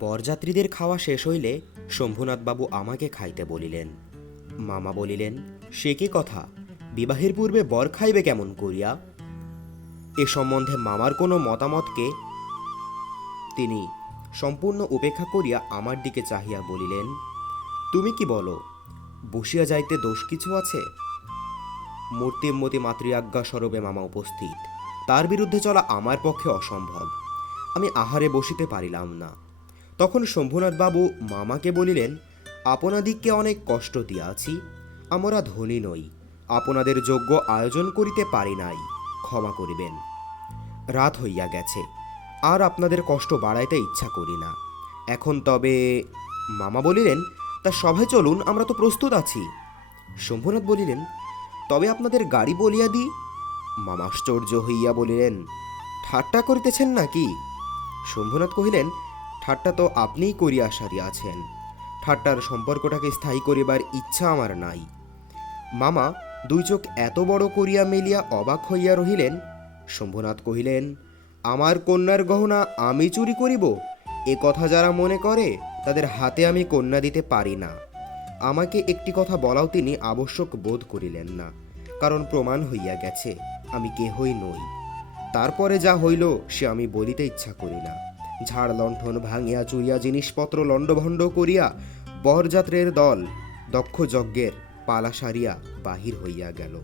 বরযাত্রীদের খাওয়া শেষ হইলে শম্ভুনাথবাবু আমাকে খাইতে বলিলেন। মামা বলিলেন, সে কি কথা, বিবাহের পূর্বে বর খাইবে কেমন করিয়া? এ সম্বন্ধে মামার কোনো মতামতকে তিনি সম্পূর্ণ উপেক্ষা করিয়া আমার দিকে চাহিয়া বলিলেন, তুমি কি বলো, বসিয়া যাইতে দোষ কিছু আছে? মূর্তিমতী মাতৃআজ্ঞা স্বরূপে মামা উপস্থিত, তার বিরুদ্ধে চলা আমার পক্ষে অসম্ভব। আমি আহারে বসিতে পারিলাম না। তখন শম্ভুনাথবাবু মামাকে বলিলেন, আপনাদিগকে অনেক কষ্ট দিয়াছি, আমরা ধনী নই, আপনাদের যোগ্য আয়োজন করিতে পারি নাই, ক্ষমা করিবেন। রাত হইয়া গেছে, আর আপনাদের কষ্ট বাড়াইতে ইচ্ছা করি না। এখন তবে মামা বলিলেন, তা সভায় চলুন, আমরা তো প্রস্তুত আছি। শম্ভুনাথ বলিলেন, তবে আপনাদের গাড়ি বলিয়া দিই। মামা আশ্চর্য হইয়া বলিলেন, ঠাট্টা করিতেছেন নাকি? শম্ভুনাথ কহিলেন, ঠাট্টা তো আপনিই করিয়া সারিয়াছেন, ঠাট্টার সম্পর্কটাকে স্থায়ী করিবার ইচ্ছা আমার নাই। মামা দুই চোখ এত বড় করিয়া মেলিয়া অবাক হইয়া রহিলেন। শম্ভুনাথ কহিলেন, আমার কন্যার গহনা আমি চুরি করিব, এ কথা যারা মনে করে তাদের হাতে আমি কন্যা দিতে পারি না। আমাকে একটি কথা বলাও তিনি আবশ্যক বোধ করিলেন না, কারণ প্রমাণ হইয়া গেছে আমি কেহই নই। তারপরে যা হইল সে আমি বলিতে ইচ্ছা করি না। ঝাড় লণ্ঠন ভাঙিয়া চুরিয়া জিনিসপত্র লণ্ডভণ্ড করিয়া বরযাত্রের দল দক্ষ যজ্ঞের পালা সারিয়া বাহির হইয়া গেল।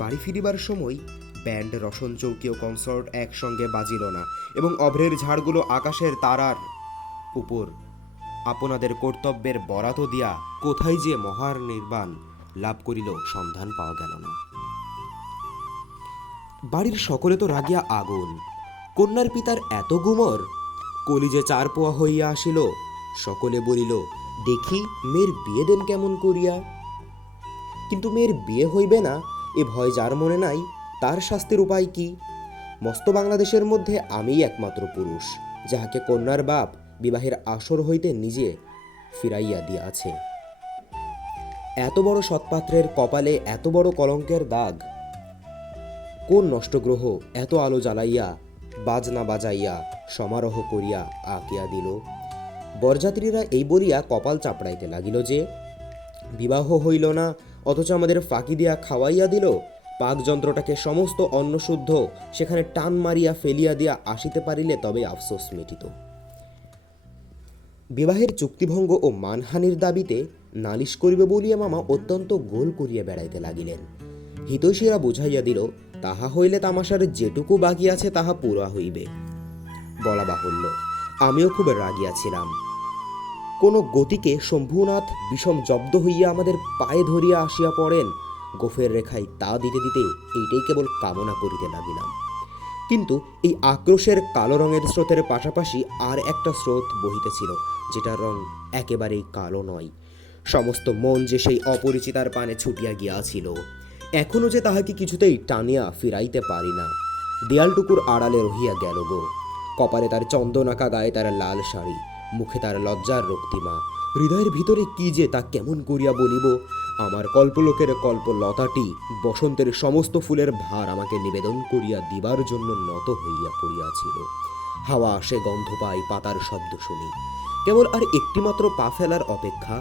বাড়ি ফিরিবার সময় ব্যান্ড, রসন চৌকি ও কনসার্ট একসঙ্গে বাজিল না, এবং অভ্রের ঝাড়গুলো আকাশের তারার উপর আপনাদের কর্তব্যের বরাত দিয়া কোথায় যে মহার নির্বাণ লাভ করিল সন্ধান পাওয়া গেল না। বাড়ির সকলে তো রাগিয়া আগুন। কন্যার পিতার এত গুমর, কলিজে চার পোয়া হইয়া আসিল। সকলে বলিল, দেখি মেয়ের বিয়ে দেন কেমন করিয়া। কিন্তু মেয়ের বিয়ে হইবে না এ ভয় যার মনে নাই, তার শাস্তির উপায় কি? মস্ত বাংলাদেশের মধ্যে আমিই একমাত্র পুরুষ যাহাকে কন্যার বাপ বিবাহের আসর হইতে নিজে ফিরাইয়া দিয়াছে। এত বড় সৎপাত্রের কপালে এত বড় কলঙ্কের দাগ কোন নষ্টগ্রহ এত আলো জ্বালাইয়া বাজনা বাজাইয়া সমারোহ করিয়া আঁকিয়া দিল? বরযাত্রীরা এই বলিয়া কপাল চাপড়াইতে লাগিল যে, বিবাহ হইল না, অথচ আমাদের ফাঁকি দিয়া খাওয়াইয়া দিল। পাকযন্ত্রটাকে সমস্ত অন্নশুদ্ধ সেখানে টান মারিয়া ফেলিয়া দিয়া আসিতে পারিলে তবে আফসোস মিটিত। বিবাহের চুক্তিভঙ্গ ও মানহানির দাবিতে নালিশ করিবে বলিয়া মামা অত্যন্ত গোল করিয়া বেড়াইতে লাগিলেন। হিতৈষীরা বুঝাইয়া দিল, তাহা হইলে তামাশার যেটুকু বাকি আছে তাহা পুরা হইবে। বলা বাহুল্য, আমিও খুব রাগিয়াছিলাম। কোন গতিকে শম্ভুনাথ বিষম জব্দ হইয়া আমাদের পায়ে ধরিয়া আসিয়া পড়েন, গোফের রেখায় তা দিতে দিতে এইটাই কেবল কামনা করিতে লাগিলাম। কিন্তু এই আক্রোশের কালো রঙের স্রোতের পাশাপাশি আর একটা স্রোত বহিতেছিল, যেটার রং একেবারেই কালো নয়। সমস্ত মন যে সেই অপরিচিতার পানে ছুটিয়া গিয়াছিল, এখনো যে তাহাকে কিছুতেই টানিয়া ফিরাইতে পারি না। দেয়ালটুকুর আড়ালে রহিয়া গেল গো। কপালে তার চন্দনাকা, গায়ে তার লাল শাড়ি, মুখে তার লজ্জার রক্তিমা। হৃদয়ের ভিতরে কি যে তা কেমন করিয়া বলিব। আমার কল্পলোকের কল্পলতাটি বসন্তের সমস্ত ফুলের ভার আমাকে নিবেদন করিয়া দিবার জন্য নত হইয়া পড়িয়াছিল। হাওয়া আসে, গন্ধ পাই, পাতার শব্দ শুনি, কেবল আর একটিমাত্র পা ফেলার অপেক্ষা।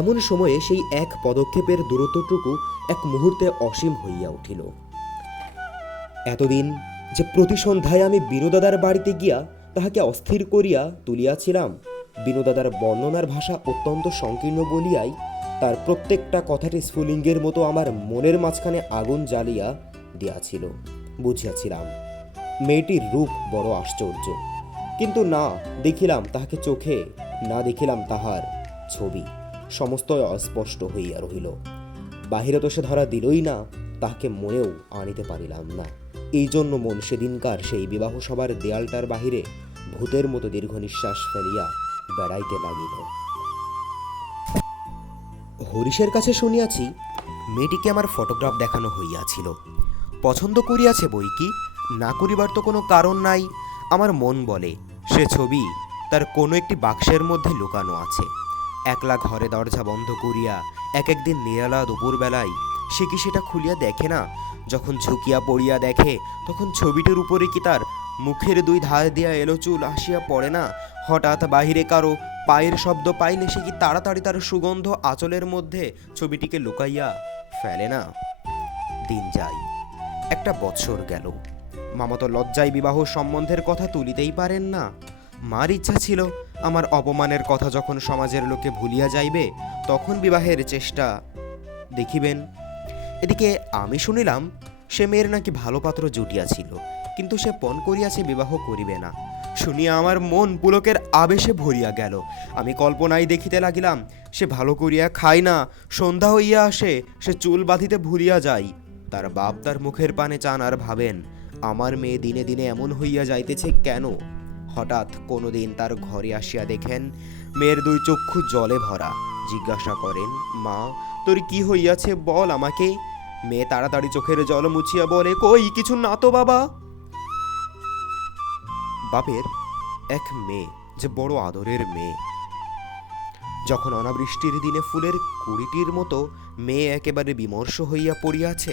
এমন সময়ে সেই এক পদক্ষেপের দূরত্বটুকু এক মুহূর্তে অসীম হইয়া উঠিল। এতদিন যে প্রতি সন্ধ্যায় আমি বিনোদাদার বাড়িতে গিয়া তাহাকে অস্থির করিয়া তুলিয়াছিলাম, বিনোদাদার বর্ণনার ভাষা অত্যন্ত সংকীর্ণ বলিয়াই তার প্রত্যেকটা কথাটি স্ফুলিঙ্গের মতো আমার মনের মাঝখানে আগুন জ্বালিয়া দিয়াছিল। বুঝিয়াছিলাম মেয়েটির রূপ বড় আশ্চর্য, কিন্তু না দেখিলাম তাহাকে চোখে, না দেখিলাম তাহার ছবি। সমস্ত অস্পষ্ট হইয়া রহিল। বাহিরে তো সে ধরা দিলই না, তাহাকে মনেও আনিতে পারিলাম না। এই জন্য মন সেদিনকার সেই বিবাহ সভার দেয়ালটার বাহিরে ভূতের মতো দীর্ঘ নিঃশ্বাস ফেলিয়া বেড়াইতে লাগিল। হরিশের কাছে শুনিয়াছি মেয়েটিকে আমার ফটোগ্রাফ দেখানো হইয়াছিল। পছন্দ করিয়াছে বই কি, না করিবার তো কোনো কারণ নাই। আমার মন বলে সে ছবি তার কোনো একটি বাক্সের মধ্যে লুকানো আছে। একলা ঘরে দরজা বন্ধ করিয়া এক একদিন নিরালা দুপুরবেলায় সে কি সেটা খুলিয়া দেখে না? যখন ঝুঁকিয়া পড়িয়া দেখে, তখন ছবিটির উপরে কি তার মুখের দুই ধার দিয়া এলো চুল আসিয়া পড়ে না। হঠাৎ বাহিরে কারো পায়ের শব্দ পাইলে সে কি তাড়াতাড়ি তার সুগন্ধ আঁচলের মধ্যে ছবিটিকে লুকাইয়া ফেলে না। দিন যায়, একটা বৎসর গেল। মামা তো লজ্জায় বিবাহ সম্বন্ধের কথা তুলিতেই পারেন না। মার ইচ্ছা ছিল আমার অপমানের কথা যখন সমাজের লোকে ভুলিয়া যাইবে তখন বিবাহের চেষ্টা দেখিবেন। এদিকে আমি শুনিলাম সে মেয়ের নাকি ভালো পাত্র জুটিয়াছিল, কিন্তু সে পণ করিয়াছে বিবাহ করিবে না। শুনিয়া আমার মন পুলকের আবেশে ভরিয়া গেল। আমি কল্পনায় দেখিতে লাগিলাম সে ভালো করিয়া খায় না, সন্ধ্যা হইয়া আসে সে চুল বাঁধিতে ভুলিয়া যায়। তার বাপ তার মুখের পানে চান আর ভাবেন আমার মেয়ে দিনে দিনে এমন হইয়া যাইতেছে কেন। হঠাৎ কোনোদিন তার ঘরে আসিয়া দেখেন মেয়ের দুই চক্ষু জলে ভরা। জিজ্ঞাসা করেন, মা তোর কি হইয়াছে বল আমাকে। মেয়ে তাড়াতাড়ি চোখের জল মুছিয়া বলে, কই কিছু না তো বাবা। বাপের এক মেয়ে, যে বড় আদরের মেয়ে। যখন অনাবৃষ্টির দিনে ফুলের কুড়িটির মতো মেয়ে একেবারে বিমর্ষ হইয়া পড়িয়াছে,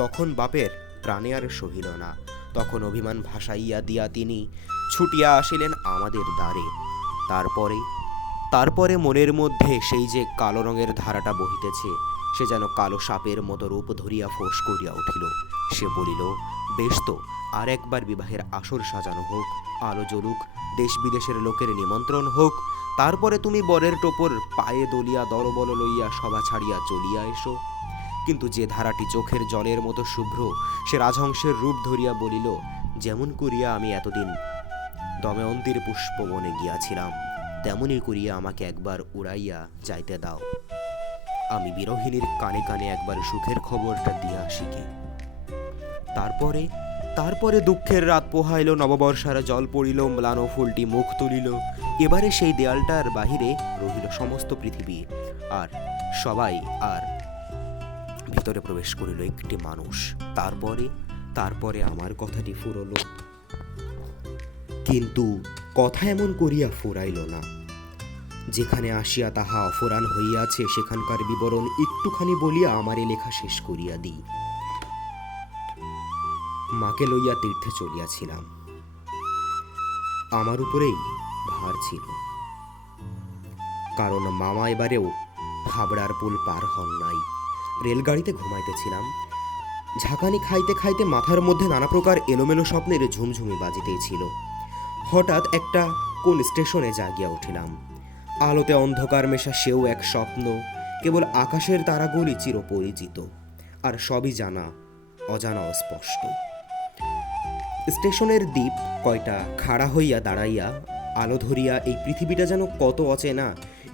তখন বাপের প্রাণে আর সহিল না। তখন অভিমান ভাসাইয়া দিয়া তিনি ছুটিয়া আসিলেন আমাদের দ্বারে। তারপরে মনের মধ্যে সেই যে কালো রঙের ধারাটা বহিতেছে, সে যেন কালো সাপের মতো রূপ ধরিয়া ফোঁস করিয়া উঠিল। সে বলিল, বেশ তো, আর একবার বিবাহের আসর সাজানো হোক, আলো জ্বলুক, দেশ বিদেশের লোকের নিমন্ত্রণ হোক, তারপরে তুমি বরের টোপর পায়ে দলিয়া দলবল লইয়া সভা ছাড়িয়া চলিয়া এসো। কিন্তু যে ধারাটি চোখের জলের মতো শুভ্র, সে রাজহংসের রূপ ধরিয়া বলিল, যেমন করিয়া আমি এতদিন দময়ন্তীর পুষ্পবনে গিয়াছিলাম, তেমনই করিয়া আমাকে একবার উড়াইয়া যাইতে দাও। আমি বিরহিণীর কানে কানে একবার সুখের খবরটা দিয়া আসিকে। তারপরে দুঃখের রাত পোহাইল, নববর্ষার জল পড়িল, ম্লান ফুলটি মুখ তুলিল। এবারে সেই দেয়ালটার বাহিরে রহিল সমস্ত পৃথিবী, আর সবাই, আর ভিতরে প্রবেশ করিল একটি মানুষ। তারপরে আমার কথাটি ফুরল, কিন্তু কথা এমন করিয়া ফুরাইল না। যেখানে আসিয়া তাহা অফুরান হইয়াছে সেখানকার বিবরণ একটুখানি বলিয়া আমারে লেখা শেষ করিয়া দিই। মাকে লইয়া তীর্থে চলিয়াছিলাম। আমার উপরেই ভার ছিল, কারণ মামা এবারেও হাবড়ার পুল পার হন নাই। রেলগাড়িতে ঘুমাইতেছিলাম। ঝাঁকানি খাইতে খাইতে মাথার মধ্যে নানা প্রকার এলোমেলো স্বপ্নের ঝুমঝুমি বাজিতেছিল। হঠাৎ একটা কোন স্টেশনে জাগিয়া উঠিলাম। আলোতে অন্ধকার মেশা সেও এক স্বপ্ন। কেবল আকাশের তারাগুলি চিরপরিচিত, আর সবই জানা, অজানা, অস্পষ্ট। স্টেশনের দ্বীপ কয়টা খাড়া হইয়া দাঁড়াইয়া আলো ধরিয়া এই পৃথিবীটা যেন কত অচেনা,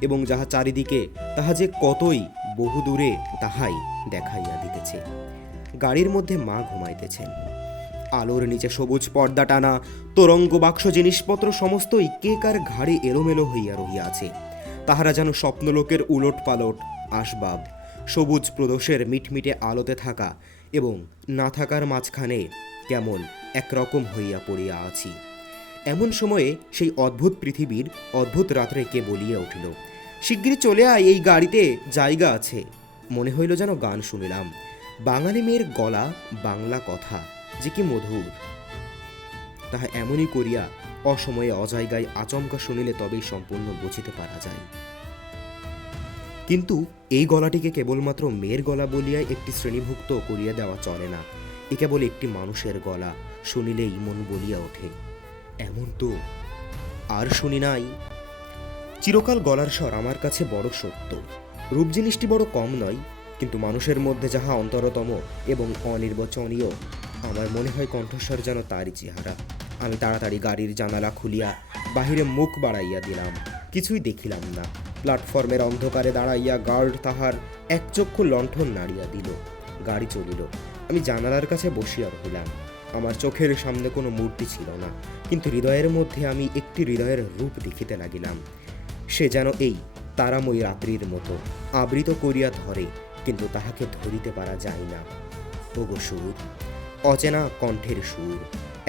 এবং যাহা চারিদিকে তাহা যে কতই বহুদূরে তাহাই দেখাইয়া দিতেছে। গাড়ির মধ্যে মা ঘুমাইতেছেন। আলোর নিচে সবুজ পর্দা টানা তোরঙ্গ বাক্স জিনিসপত্র সমস্তই কে কার ঘাড়ে এলোমেলো হইয়া রহিয়াছে। তাহারা যেন স্বপ্নলোকের উলট পালট আসবাব, সবুজ প্রদোষের মিটমিটে আলোতে থাকা এবং না থাকার মাঝখানে কেমন একরকম হইয়া পড়িয়া আছি। এমন সময়ে সেই অদ্ভুত পৃথিবীর অদ্ভুত রাত্রে কে বলিয়া উঠিল, শিগগির চলে আয়, এই গাড়িতে জায়গা আছে। মনে হইল যেন গান শুনিলাম। বাঙালি মেয়ের গলা, বাংলা কথা যে কি মধুর, তাহা এমনই করিয়া অসময়ে অজায়গায় আচমকা শুনিলে তবেই সম্পূর্ণ বুঝিতে পারা যায়। কিন্তু এই গলাটিকে কেবলমাত্র মেয়ের গলা বলিয়া একটি শ্রেণীভুক্ত করিয়া দেওয়া চলে না। এ কেবল একটি মানুষের গলা, শুনিলেই মন বলিয়া ওঠে, এমন তো আর শুনি নাই। চিরকাল গলার স্বর আমার কাছে বড় সত্য। রূপ জিনিসটি বড় কম নয়, কিন্তু মানুষের মধ্যে যাহা অন্তরতম এবং অনির্বচনীয়, আমার মনে হয় কণ্ঠস্বর যেন তারই চেহারা। আমি তাড়াতাড়ি গাড়ির জানালা খুলিয়া বাহিরে মুখ বাড়াইয়া দিলাম। কিছুই দেখিলাম না। প্ল্যাটফর্মের অন্ধকারে দাঁড়াইয়া গার্ড তাহার এক চক্ষু লণ্ঠন নাড়িয়া দিল। গাড়ি চলিল। আমি জানালার কাছে বসিয়া রহিলাম। আমার চোখের সামনে কোনো মূর্তি ছিল না, কিন্তু হৃদয়ের মধ্যে আমি একটি হৃদয়ের রূপ দেখিতে লাগিলাম। সে যেন এই তারাময়ী রাত্রির মতো আবৃত করিয়া ধরে, কিন্তু তাহাকে ধরিতে পারা যায় না। ওগো সুর, অচেনা কণ্ঠের সুর,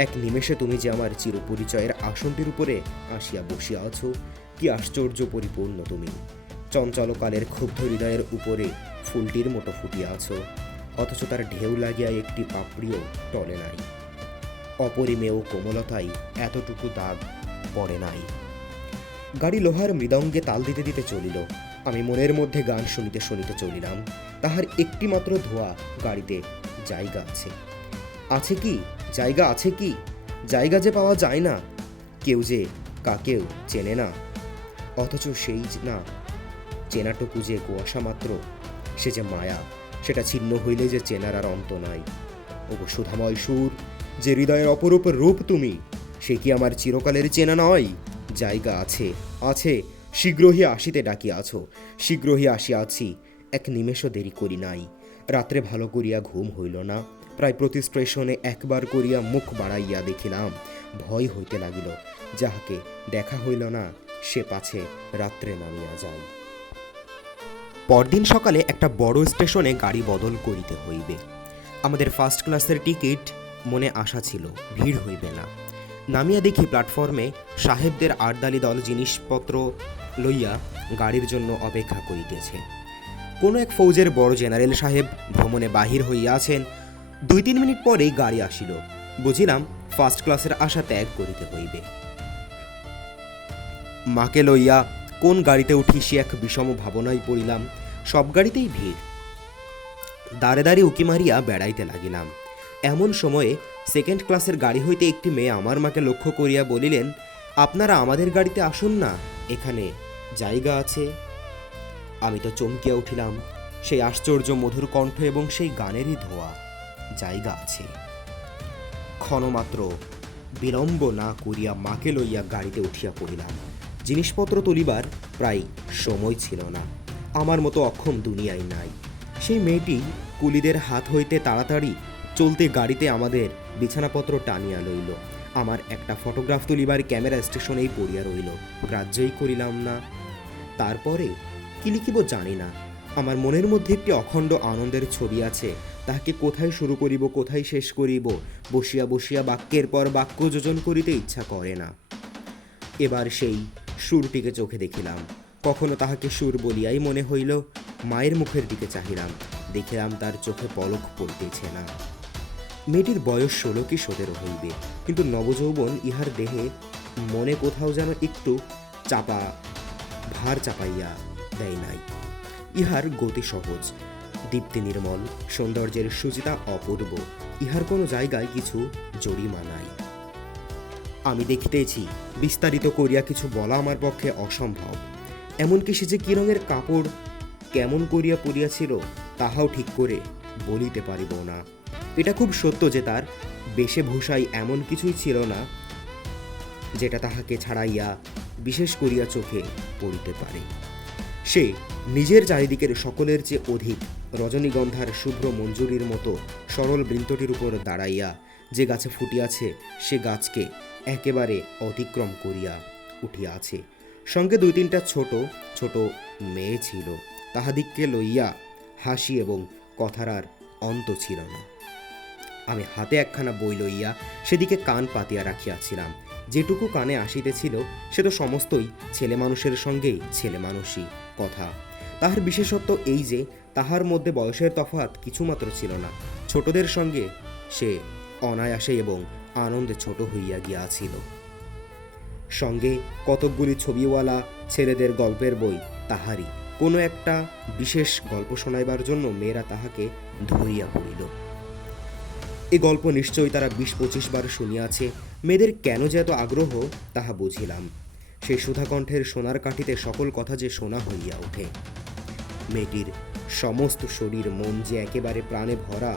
এক নিমেষে তুমি যে আমার চিরপরিচয়ের আসনটির উপরে আসিয়া বসিয়া আছো। কি আশ্চর্য পরিপূর্ণ তুমি! চঞ্চলকালের ক্ষুব্ধ হৃদয়ের উপরে ফুলটির মতো ফুটিয়া আছো, অথচ তার ঢেউ লাগিয়া একটি পাপড়িও টলে নাই। অপরিমেয় কোমলতায় এতটুকু দাগ পড়ে নাই। গাড়ি লোহার মৃদঙ্গে তাল দিতে দিতে চলিল। আমি মনের মধ্যে গান শুনিতে শুনিতে চলিলাম। তাহার একটি মাত্র ধোয়া, গাড়িতে জায়গা আছে। আছে কি জায়গা, আছে কি জায়গা যে পাওয়া যায় না, কেউ যে কাকেও চেনে না, অথচ সেই না চেনাটুকু যে কুয়াশা মাত্র, সে যে মায়া, সেটা ছিন্ন হইলে যে চেনার আর অন্ত নাই। ওগো সুধাময় সুর, যে হৃদয়ের অপরূপ রূপ তুমি, সে কি আমার চিরকালের চেনা নয়? জায়গা আছে, আছে, শীঘ্রই আসিতে ডাকিয়াছ, শীঘ্রই আসিয়াছি, এক নিমেষও দেরি করি নাই। রাত্রে ভালো করিয়া ঘুম হইল না। প্রায় প্রতি স্টেশনে একবার করিয়া মুখ বাড়াইয়া দেখিলাম। ভয় হইতে লাগিল, যাহাকে দেখা হইল না সে পাছে রাত্রে নামিয়া যায়। পরদিন সকালে একটা বড় স্টেশনে গাড়ি বদল করিতে হইবে। আমাদের ফার্স্ট ক্লাসের টিকিট, মনে আশা ছিল ভিড় হইবে না। নামিয়া দেখি প্ল্যাটফর্মে সাহেবদের আটদালি দল জিনিসপত্র লইয়া গাড়ির জন্য অপেক্ষা করিতেছে। কোনো এক ফৌজের বড় জেনারেল সাহেব ভ্রমণে বাহির হইয়াছেন। 2-3 মিনিট পরেই গাড়ি আসিল। বুঝিলাম ফার্স্ট ক্লাসের আশা ত্যাগ করিতে হইবে। মাকে লইয়া কোন গাড়িতে উঠি সে এক বিষম ভাবনায় পড়িলাম। সব গাড়িতেই ভিড়। দাঁড়ে দাঁড়িয়ে উকি মারিয়া বেড়াইতে লাগিলাম। এমন সময়ে সেকেন্ড ক্লাসের গাড়ি হইতে একটি মেয়ে আমার মাকে লক্ষ্য করিয়া বলিলেন, আপনারা আমাদের গাড়িতে আসুন না, এখানে জায়গা আছে। আমি তো চমকিয়া উঠিলাম। সেই আশ্চর্য মধুর কণ্ঠ এবং সেই গানেরই ধোয়া। জায়গা আছে। ক্ষণমাত্র বিলম্ব না করিয়া মাকে লইয়া গাড়িতে উঠিয়া পড়িলাম। জিনিসপত্র তুলিবার প্রায় সময় ছিল না। আমার মতো অক্ষম দুনিয়ায় নাই। সেই মেয়েটি কুলিদের হাত হইতে তাড়াতাড়ি চলতে গাড়িতে আমাদের বিছানাপত্র টানিয়া লইল। আমার একটা ফটোগ্রাফ তুলিবার ক্যামেরা স্টেশনেই পড়িয়া রইল। গ্রাহ্যই করিলাম না। তারপরে কি লিখিব জানি না। আমার মনের মধ্যে একটি অখণ্ড আনন্দের ছবি আছে। তাহাকে কোথায় শুরু করিব, কোথায় শেষ করিব, বসিয়া বসিয়া বাক্যের পর বাক্য যোজন করিতে ইচ্ছা করে না। এবার সেই সুরটিকে চোখে দেখিলাম। কখনো তাহাকে সুর বলিয়াই মনে হইল। মায়ের মুখের দিকে চাহিলাম, দেখিলাম তার চোখে পলক পড়িতেছে না। মেয়েটির বয়স 16 কি 17 হইবে, কিন্তু নবযৌবন ইহার দেহে মনে কোথাও যেন একটু চাপা ভার চাপাইয়া দেয় নাই। ইহার গতি সহজ, দীপ্তি নির্মল, সৌন্দর্যের সুচিতা অপূর্ব। ইহার কোনো জায়গায় কিছু জরিমা নাই। আমি দেখিতেছি, বিস্তারিত করিয়া কিছু বলা আমার পক্ষে অসম্ভব। এমনকি সে যে কি রঙের কাপড় কেমন করিয়া পরিয়াছিল তাহাও ঠিক করে বলিতে পারিব না। এটা খুব সত্য যে তার বেশভূষায় এমন কিছুই ছিল না যেটা তাহাকে ছাড়াইয়া বিশেষ করিয়া চোখে পড়িতে পারে। সে নিজের চারিদিকের সকলের চেয়ে অধিক রজনীগন্ধার শুভ্র মঞ্জুরির মতো সরল বৃন্তটির উপর দাঁড়াইয়া যে গাছে ফুটিয়াছে সে গাছকে একেবারে অতিক্রম করিয়া উঠিয়াছে। সঙ্গে 2-3টা ছোট ছোট মেয়ে ছিল। তাহাদিগকে লইয়া হাসি এবং কথার আর অন্ত ছিল না। আমি হাতে একখানা বই লইয়া সেদিকে কান পাতিয়া রাখিয়াছিলাম। যেটুকু কানে আসিতেছিল সে তো সমস্তই ছেলে মানুষের সঙ্গেই ছেলে মানুষই কথা। তাহার বিশেষত্ব এই যে তাহার মধ্যে বয়সের তফাৎ কিছুমাত্র ছিল না। ছোটদের সঙ্গে সে অনায়াসে এবং আনন্দে ছোট হইয়া গিয়াছিল। সঙ্গে কতকগুলি ছবিওয়ালা ছেলেদের গল্পের বই তাহারই। কোনো একটা বিশেষ গল্প শোনাইবার জন্য মেয়েরা তাহাকে ধরিয়া পড়িল। এ গল্প নিশ্চয়ই তারা 20-25 বার শুনিয়াছে। মেয়েদের কেন যে এত আগ্রহ তাহা বুঝিলাম। সেই সুধাকণ্ঠের সোনার কাঠিতে সকল কথা যে শোনা হইয়া ওঠে। মেয়েটির সমস্ত শরীর মন যে একেবারে প্রাণে ভরা।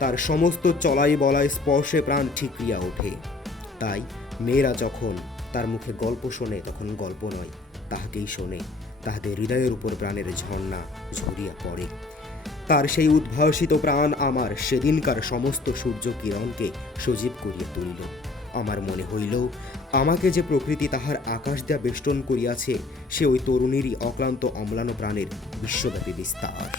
তার সমস্ত চলাই বলাই স্পর্শে প্রাণ ঠিকরিয়া ওঠে। তাই মেয়েরা যখন তার মুখে গল্প শোনে তখন গল্প নয়, তাহাকেই শোনে। তাহাদের হৃদয়ের উপর প্রাণের ঝর্ণা ঝরিয়া পড়ে। তার সেই উদ্ভাসিত প্রাণ আমার সেদিনকার সমস্ত সূর্য কিরণকে সজীব করিয়া তুলিল। আমার মনে হইল আমাকে যে প্রকৃতি তাহার আকাশ দিয়া বেষ্টন করিয়াছে সে ওই তরুণীরই অক্লান্ত অম্লান প্রাণের বিশ্বব্যাপী বিস্তার।